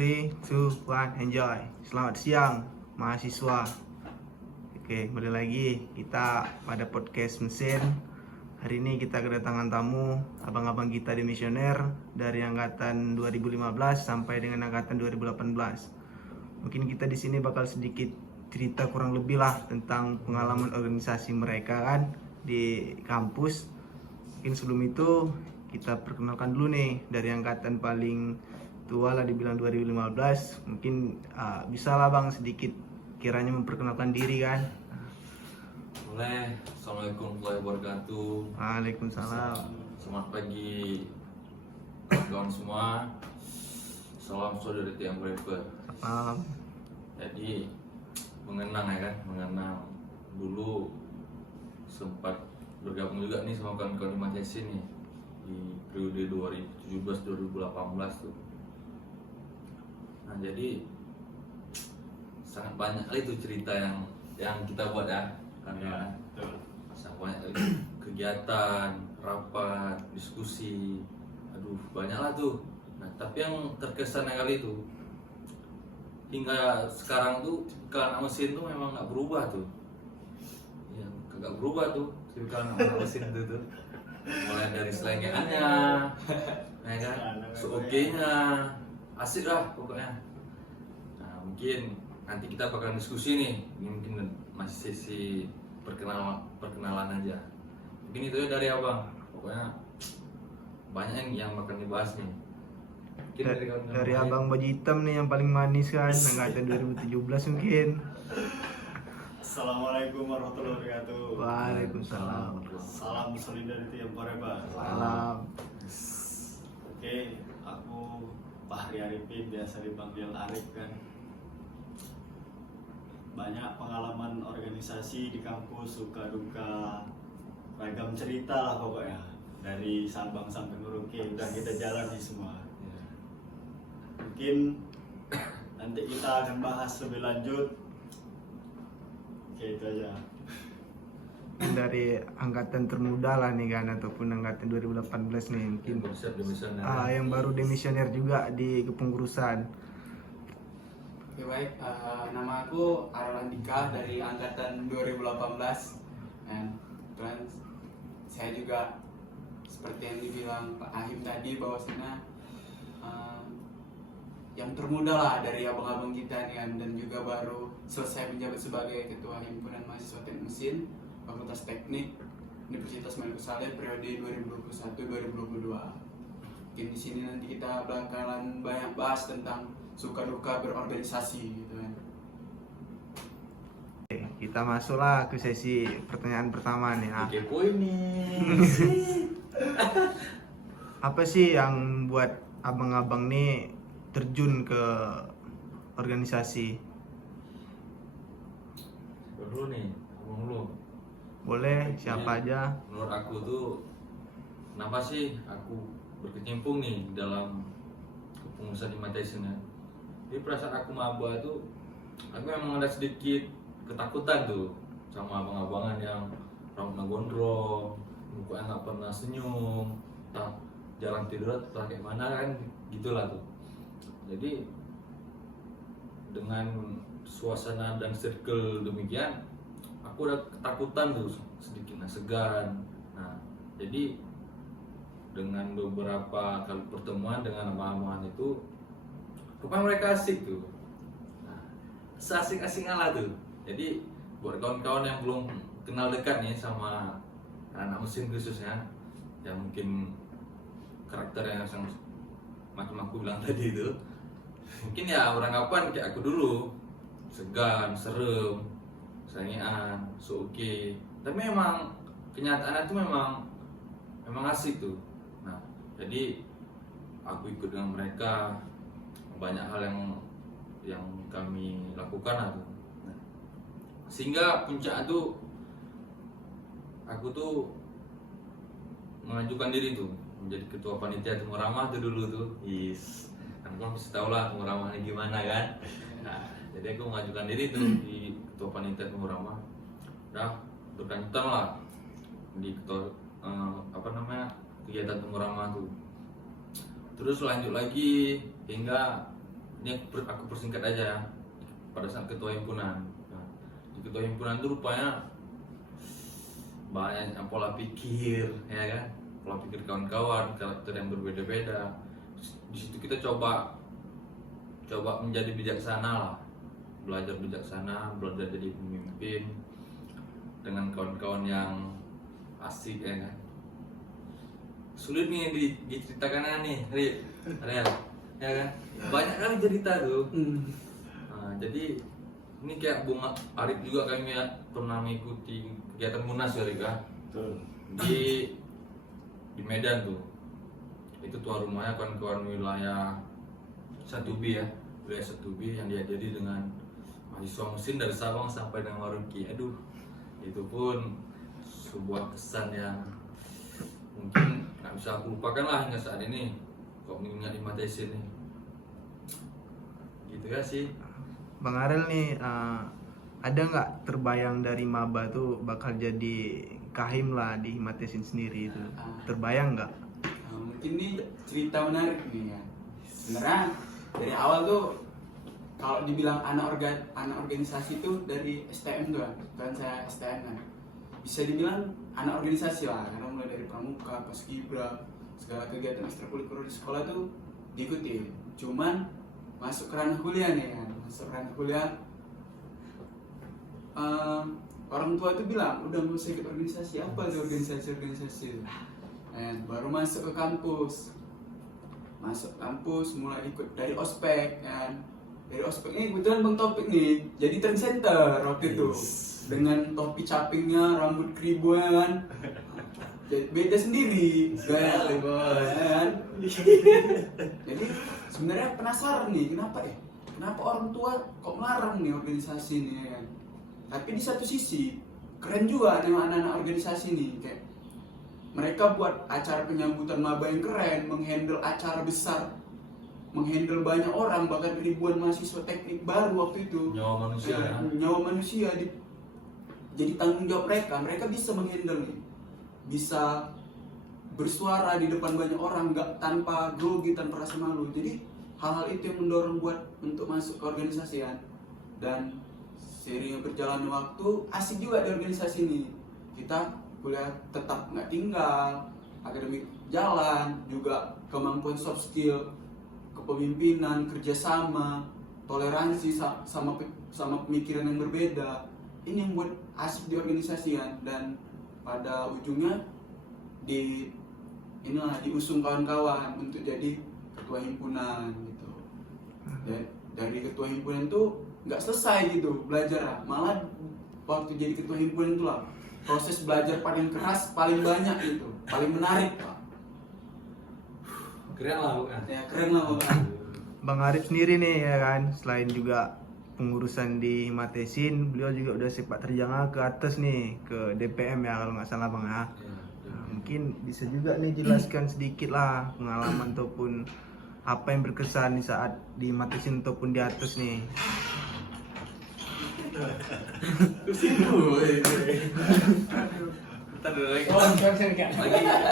3, 2, 1, enjoy. Selamat siang mahasiswa. Oke, kembali lagi kita pada podcast mesin. Hari ini kita kedatangan tamu, abang-abang kita di misioner dari angkatan 2015 sampai dengan angkatan 2018. Mungkin kita di sini bakal sedikit cerita kurang lebih lah tentang pengalaman organisasi mereka kan di kampus. Mungkin sebelum itu kita perkenalkan dulu nih dari angkatan paling tua lah, dibilang 2015. Mungkin bisa lah Bang sedikit kiranya memperkenalkan diri kan. Boleh. Assalamualaikum warahmatullahi wabarakatuh. Waalaikumsalam. Selamat pagi kawan semua. Salam solidarity yang forever. Salam. Jadi mengenang dulu sempat bergabung juga nih sama kawan-kawan di Matesin nih di periode 2017-2018 tuh. Nah jadi sangat banyak kali tuh cerita yang kita buat ya, karena sangat banyak kali kegiatan, rapat, diskusi, banyak lah tuh. Nah tapi yang terkesan kali itu hingga sekarang tuh anak mesin tuh memang nggak berubah tuh, ya nggak berubah tuh anak mesin itu tuh, mulai dari selengeannya, ya kan, seoke-nya, asik lah pokoknya. Nah mungkin nanti kita bakalan diskusi nih, ini mungkin masih sesi perkenalan aja. Mungkin itu ya dari abang, pokoknya banyak yang bakal dibahas nih. Dari abang baju hitam nih yang paling manis kan, angkatan 2017 mungkin. Assalamualaikum warahmatullahi wabarakatuh. Waalaikumsalam. Salam solidarity yang forever. Salam. Oke, aku Fahri Arifin, biasa dipanggil Arif kan. Banyak pengalaman organisasi di kampus, suka duka, ragam cerita lah pokoknya. Dari Sabang sampai Merauke udah kita jalani semua. Mungkin nanti kita akan bahas lebih lanjut. Oke, itu aja. Dari angkatan termuda lah nih kan, ataupun angkatan 2018 nih mungkin yang baru demisioner juga di kepengurusan. Oke, baik, nama aku Arul Andika dari angkatan 2018. Dan kebetulan saya juga seperti yang dibilang Pak Ahim tadi, bahwasanya yang termuda lah dari abang-abang kita nih kan, dan juga baru selesai menjabat sebagai ketua himpunan mahasiswa teknik mesin Fakultas Teknik Universitas Malik Saleh periode 2021-2022. Mungkin di sini nanti kita bakalan banyak bahas tentang suka duka berorganisasi gitu kan. Oke, kita masuklah ke sesi pertanyaan pertama nih. Kepoin nih. Apa sih yang buat abang-abang nih terjun ke organisasi? Dulu nih, ngomong dulu. Boleh, siapa aja. Menurut aku tuh, kenapa sih aku berkecimpung nih dalam kepengurusan di Matesin ya? Jadi perasaan aku maba tuh, aku memang ada sedikit ketakutan tuh sama abang-abangan yang rambutnya gondrong, mukanya nggak pernah senyum, tak jarang tidur, tak kayak mana kan, gitulah tuh. Jadi dengan suasana dan circle demikian, aku udah ketakutan tuh, sedikit segan. Nah, jadi dengan beberapa kali pertemuan dengan abang-abangan itu, rupanya mereka asik tuh. Nah, seasik-asiknya lah tuh. Jadi buat kawan-kawan yang belum kenal dekat nih sama anak mesin khususnya, yang mungkin karakternya yang macam aku bilang tadi itu, mungkin ya beranggapan kayak aku dulu, segan, serem, sangean, oke. Tapi memang kenyataannya itu memang asik tuh. Nah, jadi aku ikut dengan mereka, banyak hal yang kami lakukan lah tuh. Nah, sehingga puncak itu aku tuh mengajukan diri tuh menjadi ketua panitia Temu Ramah tuh dulu tuh. Kan kamu mesti tahu lah Temu Ramah ini gimana kan. Nah, jadi aku mengajukan diri tuh di ketua panitia Temu Ramah. Udah berkelanjutan lah di ketua kegiatan Temu Ramah tuh. Terus lanjut lagi hingga ini aku persingkat aja ya. Pada saat ketua himpunan, nah, di ketua himpunan itu rupanya banyak pola pikir, ya kan, pola pikir kawan-kawan, karakter yang berbeda-beda. Di situ kita coba menjadi bijaksana lah, belajar bijaksana, belajar jadi pemimpin dengan kawan-kawan yang asik, ya kan. Sulit nih diceritakan nih, Riel, ya kan, banyak kali cerita tuh. Nah, jadi ini kayak Bung Arif juga kami ya, pernah mengikuti kegiatan Munas ya Rika, Betul. di Medan tuh. Itu tuan rumahnya kawan-kawan wilayah 1B ya, wilayah 1B yang dihadiri dengan mahasiswa mesin dari Sabang sampai dengan Maroke. Aduh, itu pun sebuah kesan yang mungkin nggak bisa aku lupakan lah hingga saat ini. Kok mengingat Imatesin nih, gitu ya sih. Bang Arel nih, ada nggak terbayang dari maba tuh bakal jadi kahim lah di Himatesin sendiri itu? Terbayang nggak? Mungkin nih cerita menarik nih ya. Sebenarnya dari awal tuh kalau dibilang anak organisasi tuh dari STM tuh kan saya STM kan. Bisa dibilang anak organisasi lah, karena mulai dari pramuka, paskibra, segala kegiatan ekstrakurikuler di sekolah tuh diikuti. Cuman masuk ke ranah kuliah nih kan, masuk ke ranah kuliah orang tua tuh bilang udah nggak usah ikut organisasi, apa aja organisasi. Baru masuk ke kampus, mulai ikut dari ospek kan. Dari ospek ini kebetulan Bang Topik nih jadi trendsetter waktu itu dengan topi capingnya, rambut kribonya kan, beda sendiri gaya kan. Jadi sebenarnya penasaran nih kenapa orang tua kok melarang nih organisasi nih kan. Tapi di satu sisi keren juga dengan anak-anak organisasi nih, kayak mereka buat acara penyambutan maba yang keren, menghandle acara besar, menghandle banyak orang, bahkan ribuan mahasiswa teknik baru waktu itu. Nyawa manusia ya. Nyawa manusia jadi tanggung jawab mereka bisa menghandle nih, bisa bersuara di depan banyak orang nggak tanpa grogi, tanpa rasa malu. Jadi hal-hal itu yang mendorong buat untuk masuk ke organisasi kan. Dan seiring berjalannya waktu asik juga di organisasi ini, kita kuliah tetap nggak tinggal, akademik jalan, juga kemampuan soft skill, kepemimpinan, kerjasama, toleransi sama pemikiran yang berbeda. Ini yang buat asik di organisasi kan. Dan pada ujungnya diusung kawan-kawan untuk jadi ketua himpunan gitu. Dan dari ketua himpunan tuh nggak selesai gitu belajar, malah waktu jadi ketua himpunan itu lah proses belajar paling keras, paling banyak gitu, paling menarik Pak. Keren lah bukan? Ya keren lah Pak. Bang Arif sendiri nih ya kan, selain juga pengurusan di Himatesin, beliau juga udah sepak terjang ke atas nih, ke DPM ya kalau nggak salah Bang ya. Nah, mungkin bisa juga nih jelaskan sedikit lah pengalaman ataupun apa yang berkesan di saat di Himatesin ataupun di atas nih. Bentar dulu lagi.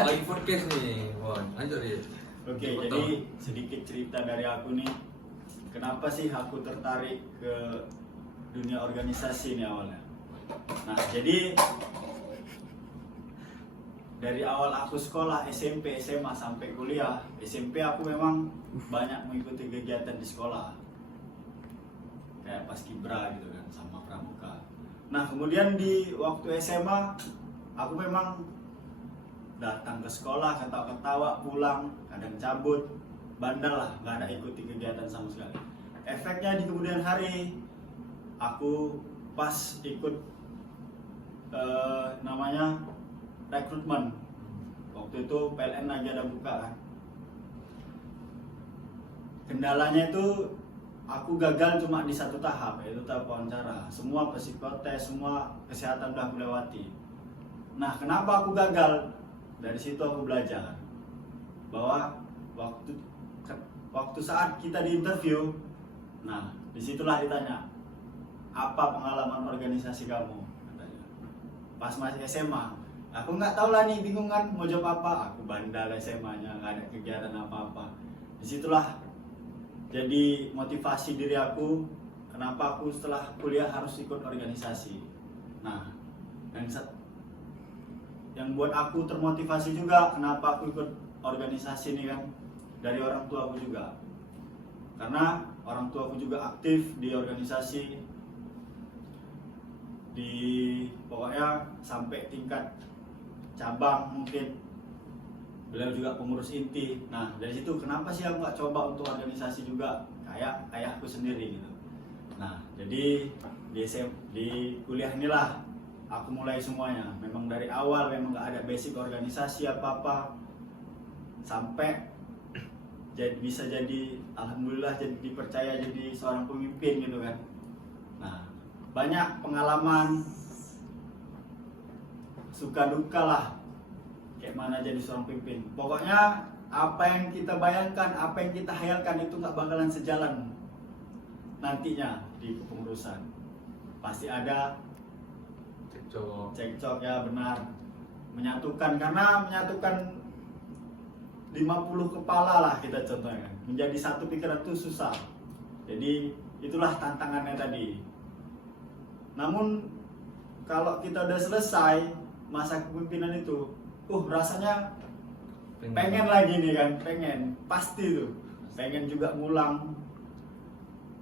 Lagi podcast nih, Bon. Lanjut ya. Oke, jadi sedikit cerita dari aku nih. Kenapa sih aku tertarik ke dunia organisasi ini awalnya? Nah, jadi dari awal aku sekolah SMP, SMA sampai kuliah. SMP aku memang banyak mengikuti kegiatan di sekolah, kayak paskibra gitu kan, sama pramuka. Nah, kemudian di waktu SMA aku memang datang ke sekolah, ketawa-ketawa, pulang, kadang cabut, bandel lah, nggak ada ikuti kegiatan sama sekali. Efeknya di kemudian hari, aku pas ikut namanya rekrutmen. Waktu itu PLN lagi ada buka kan. Kendalanya itu aku gagal cuma di satu tahap, yaitu tahap wawancara. Semua psikotes, semua kesehatan udah aku lewati. Nah, kenapa aku gagal? Dari situ aku belajar bahwa waktu saat kita di interview, nah disitulah ditanya, apa pengalaman organisasi kamu? Katanya. Pas masih SMA, aku nggak tahu lah nih, bingung kan mau jawab apa. Aku bandal SMA-nya, nggak ada kegiatan apa-apa. Disitulah jadi motivasi diri aku kenapa aku setelah kuliah harus ikut organisasi. Nah, yang buat aku termotivasi juga kenapa aku ikut organisasi ini kan dari orang tua aku juga, karena orang tua aku juga aktif di organisasi, di pokoknya sampai tingkat cabang mungkin. Beliau juga pengurus inti. Nah dari situ kenapa sih aku nggak coba untuk organisasi juga kayak ayahku sendiri gitu. Nah jadi di kuliah inilah aku mulai semuanya. Memang dari awal memang nggak ada basic organisasi apa-apa, sampai bisa jadi alhamdulillah jadi dipercaya jadi seorang pemimpin gitu kan. Nah banyak pengalaman suka duka lah kayak mana jadi seorang pemimpin. Pokoknya apa yang kita bayangkan, apa yang kita hayalkan itu nggak bakalan sejalan nantinya di kepengurusan. Pasti ada cekcok ya, benar. Karena menyatukan 50 kepala lah kita contohnya. Menjadi satu pikiran itu susah. Jadi itulah tantangannya tadi. Namun kalau kita udah selesai masa kepemimpinan itu, rasanya pengen lagi nih kan, pasti tuh, pengen juga ngulang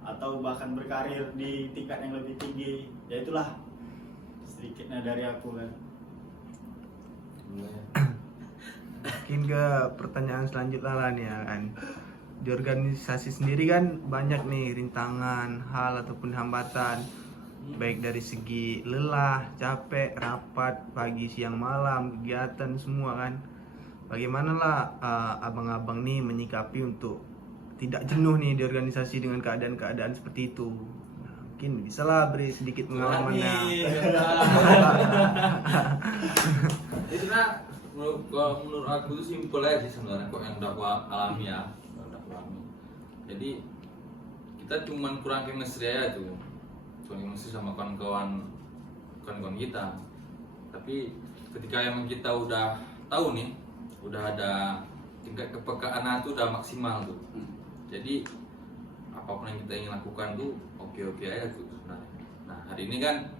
atau bahkan berkarir di tingkat yang lebih tinggi. Ya itulah sedikitnya dari aku kan. Mungkin ke pertanyaan selanjutnya lah nih ya kan. Di organisasi sendiri kan banyak nih rintangan, hal ataupun hambatan, baik dari segi lelah, capek, rapat, pagi, siang, malam, kegiatan semua kan. Bagaimana lah abang-abang nih menyikapi untuk tidak jenuh nih di organisasi dengan keadaan-keadaan seperti itu. Nah, mungkin bisa lah beri sedikit pengalamannya. Itu nah menurut aku itu simpel aja sih sebenarnya kok yang udah aku alami ya. Jadi kita cuman kurang chemistry aja tuh. Mesti sama kawan-kawan kita. Tapi ketika emang kita udah tahu nih, udah ada tingkat kepekaan itu udah maksimal tuh. Jadi apapun yang kita ingin lakukan tuh oke aja tuh sebenarnya. Nah hari ini kan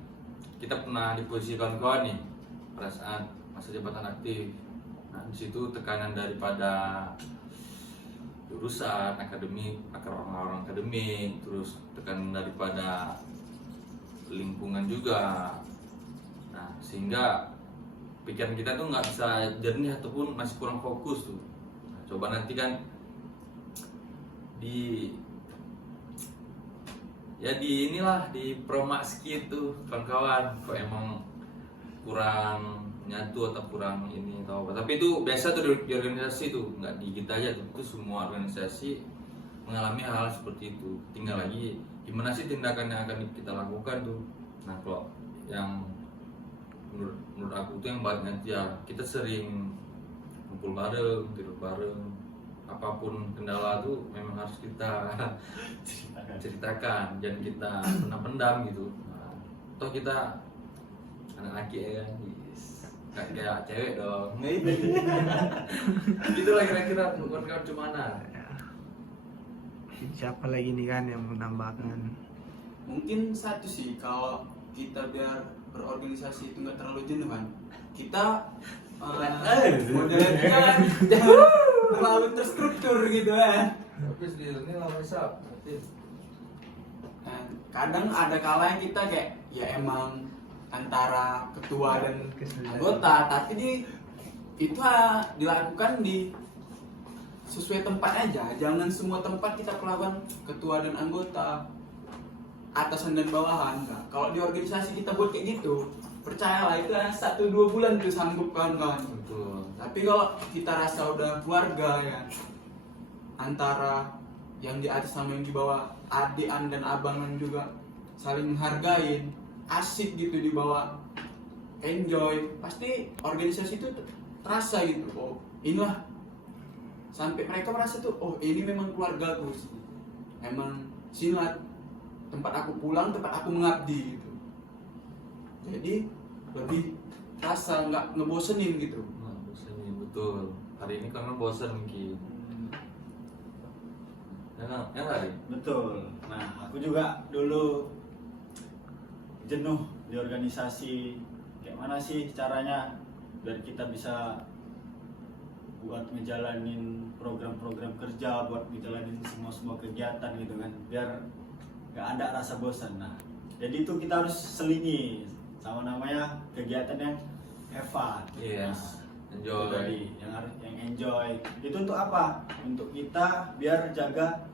kita pernah di posisi kawan-kawan nih pada saat masa jabatan aktif. Nah di situ tekanan daripada jurusan akademik, orang-orang akademik, terus tekanan daripada lingkungan juga. Nah sehingga pikiran kita tuh nggak bisa jernih ataupun masih kurang fokus tuh. Nah, coba nanti kan di inilah di promaski tuh kawan-kawan kok emang kurang nyatu atau kurang ini atau apa. Tapi itu biasa tuh di organisasi tuh, nggak di kita aja tuh, itu semua organisasi mengalami hal seperti itu. Tinggal lagi gimana sih tindakan yang akan kita lakukan tuh. Nah kalau yang menurut aku tuh yang baik nanti ya kita sering kumpul bareng, tidur bareng, apapun kendala tuh memang harus kita ceritakan, jangan kita pendam gitu. Nah, toh kita anak laki ya kan, kayak cewek dong. Itulah kira-kira kawan-kawan cemana. Siapa lagi nih kan yang menambahkan? Mungkin satu sih, kalau kita biar berorganisasi itu nggak terlalu jenuh kan, kita modelnya kan terlalu terstruktur gitu kan. Tapi ini lama sap. Kadang ada kalanya kita kayak ya emang antara ketua dan anggota, tapi itu dilakukan di sesuai tempat aja, jangan semua tempat kita perlakukan ketua dan anggota, atasan dan bawahan. Nah, kalau di organisasi kita buat kayak gitu, percayalah itu 1-2 bulan tuh sanggup kawan-kawan. Betul. Tapi kalau kita rasa udah keluarga ya, antara yang di atas sama yang di bawah, adian dan abangan juga saling menghargain, asik gitu di bawah, enjoy, pasti organisasi itu terasa gitu. Oh inilah, sampai mereka merasa tuh, oh ini memang keluargaku, emang sinilah tempat aku pulang, tempat aku mengabdi gitu. Jadi lebih terasa, nggak ngebosenin gitu. Bosenin, betul. Hari ini karena bosan mungkin. yang tadi. Betul. Nah, aku juga dulu jenuh di organisasi. Kayak mana sih caranya biar kita bisa buat ngejalanin program-program kerja, buat ngejalanin semua kegiatan gitu kan, biar nggak ada rasa bosan. Nah, jadi itu kita harus selingi sama namanya kegiatan yang have fun. Iya. Itu Enjoy. tadi yang enjoy. Itu untuk apa? Untuk kita biar jaga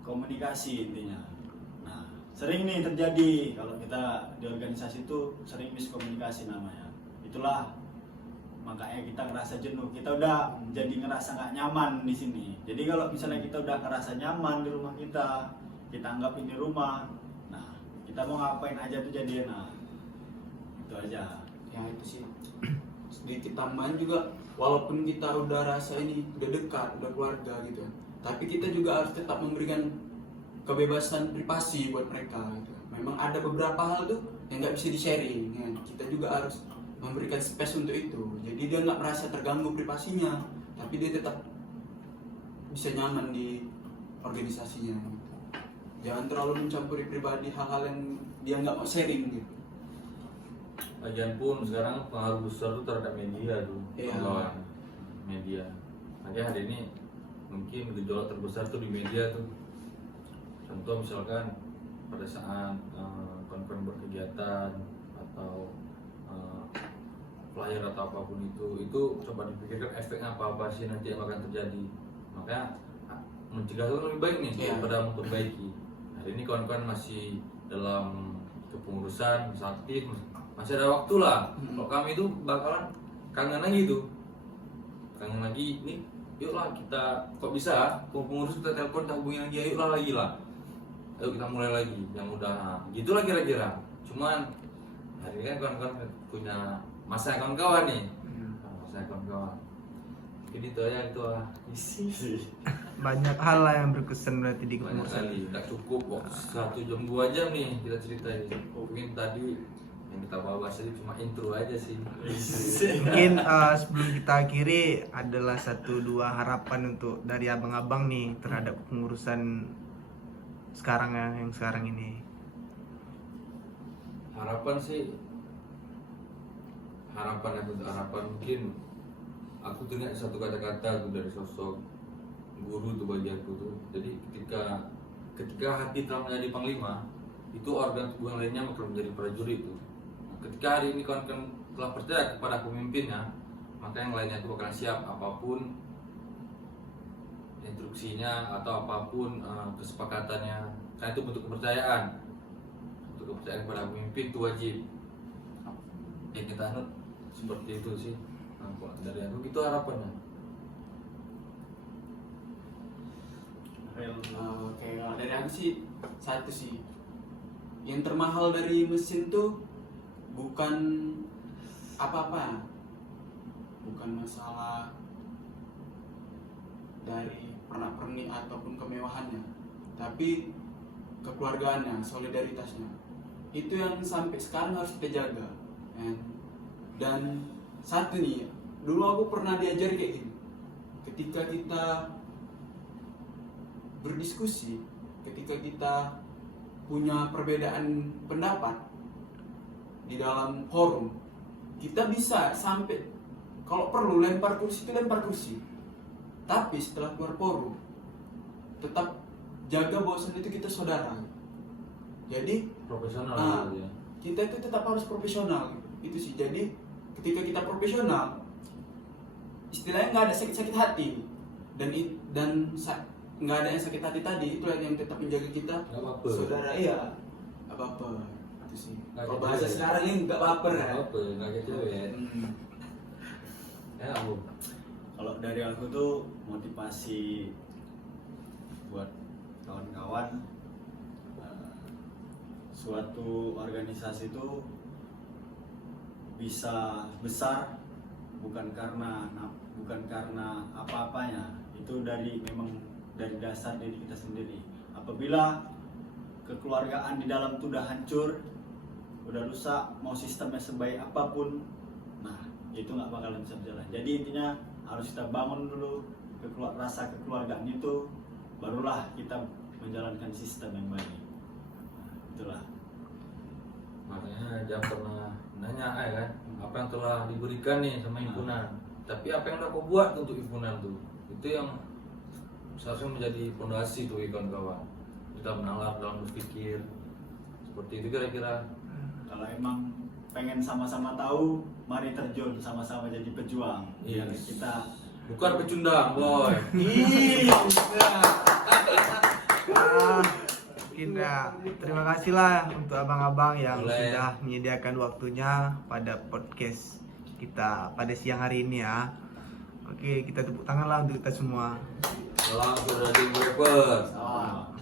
komunikasi intinya. Nah, sering nih terjadi kalau kita di organisasi itu sering miskomunikasi namanya. Itulah makanya kita ngerasa jenuh. Kita udah jadi ngerasa nggak nyaman di sini. Jadi kalau misalnya kita udah ngerasa nyaman di rumah kita anggap ini rumah. Nah, kita mau ngapain aja tuh jadi enak. Itu aja. Ya itu sih sedikit tambahan juga, walaupun kita udah rasa ini udah dekat, udah keluarga gitu, tapi kita juga harus tetap memberikan kebebasan privasi buat mereka gitu. Memang ada beberapa hal tuh yang nggak bisa di-sharing ya. Kita juga harus memberikan space untuk itu, jadi dia nggak merasa terganggu privasinya, tapi dia tetap bisa nyaman di organisasinya gitu. Jangan terlalu mencampuri pribadi hal-hal yang dia nggak mau sharing gitu. Lagian pun sekarang pengaruh besar tuh terhadap media tuh, Iya. kawan media. Makanya hari ini mungkin gejolak terbesar tuh di media tuh. Contoh misalkan pada saat konven berkegiatan atau flyer atau apapun itu coba dipikirkan efeknya apa sih nanti yang akan terjadi. Makanya mencegah itu lebih baik nih daripada memperbaiki. Hari ini kawan-kawan masih dalam kepengurusan, masih aktif, masih ada waktu lah. Kalau kami itu bakalan kangen lagi tuh, kangen lagi nih. Yuklah kita, kok bisa pengurus kita telepon, kita hubungin lagi, ayo lah, ayo kita mulai lagi yang udah gitulah kira-kira. Cuman hari ini kan kawan-kawan punya masa kawan-kawan nih, masa kawan-kawan. Jadi itu aja, itu lah isi. Banyak hal lah yang berkesan berarti di Banyak kepengurusan. kali, nggak cukup kok 1 jam 2 jam nih kita ceritain. Mungkin tadi yang kita bahas tadi cuma intro aja sih. Mungkin sebelum kita akhiri adalah 1-2 harapan untuk dari abang-abang nih terhadap kepengurusan sekarang yang sekarang ini. Harapan sih, harapan mungkin aku teringat satu kata-kata tuh dari sosok guru tuh bagi aku tuh. Jadi ketika hati telah menjadi panglima, itu organ tubuh yang lainnya akan menjadi prajurit tuh. Ketika hari ini kawan-kawan telah percaya kepada pemimpinnya, maka yang lainnya itu bakal siap apapun instruksinya atau apapun kesepakatannya. Karena itu bentuk kepercayaan. Bentuk kepercayaan kepada pemimpin itu wajib. Yang kita anut seperti itu sih. Dari aku gitu harapannya. Oke, kalau dari aku sih satu sih, yang termahal dari mesin tuh bukan apa-apa, bukan masalah dari pernak-pernik ataupun kemewahannya, tapi kekeluargaannya, solidaritasnya. Itu yang sampai sekarang harus kita jaga. Dan satu nih, dulu aku pernah diajar kayak gini, ketika kita berdiskusi, ketika kita punya perbedaan pendapat di dalam forum, kita bisa sampai kalau perlu lempar kursi, tapi setelah keluar forum tetap jaga bahwa itu kita saudara. Jadi Profesional gitu ya. kita itu tetap harus profesional itu sih. Jadi ketika kita profesional, istilahnya nggak ada sakit-sakit hati, dan nggak ada yang sakit hati tadi, itulah yang tetap menjaga kita Nggak baper. saudara. Iya, nggak baper itu sih. Nggak Kalau gitu bahasa ya. sekarang ini nggak baper ya. Apa ya, nggak gitu ya. Ya aku. Kalau dari aku tuh motivasi buat kawan-kawan, suatu organisasi itu bisa besar bukan karena apa-apanya, itu memang dari dasar diri kita sendiri. Apabila kekeluargaan di dalam itu udah hancur, udah rusak, mau sistemnya sebaik apapun, nah itu nggak bakalan bisa berjalan. Jadi intinya harus kita bangun dulu rasa kekeluargaan itu barulah kita menjalankan sistem yang baik. Itulah. Makanya jangan pernah nanya kan apa yang telah diberikan nih sama himpunan, tapi apa yang udah kau buat untuk himpunan tuh, itu yang seharusnya menjadi fondasi tuh kawan-kawan. Kita menalar dalam berpikir seperti itu kira-kira. Kalau emang pengen sama-sama tahu, mari terjun sama-sama jadi pejuang. Biar Yes. kita Bukan pecundang, boy. Kita terima kasih lah untuk abang-abang yang Boleh. sudah menyediakan waktunya pada podcast kita pada siang hari ini ya. Oke, kita tepuk tangan lah untuk kita semua. Salam Rading Rappers. sama.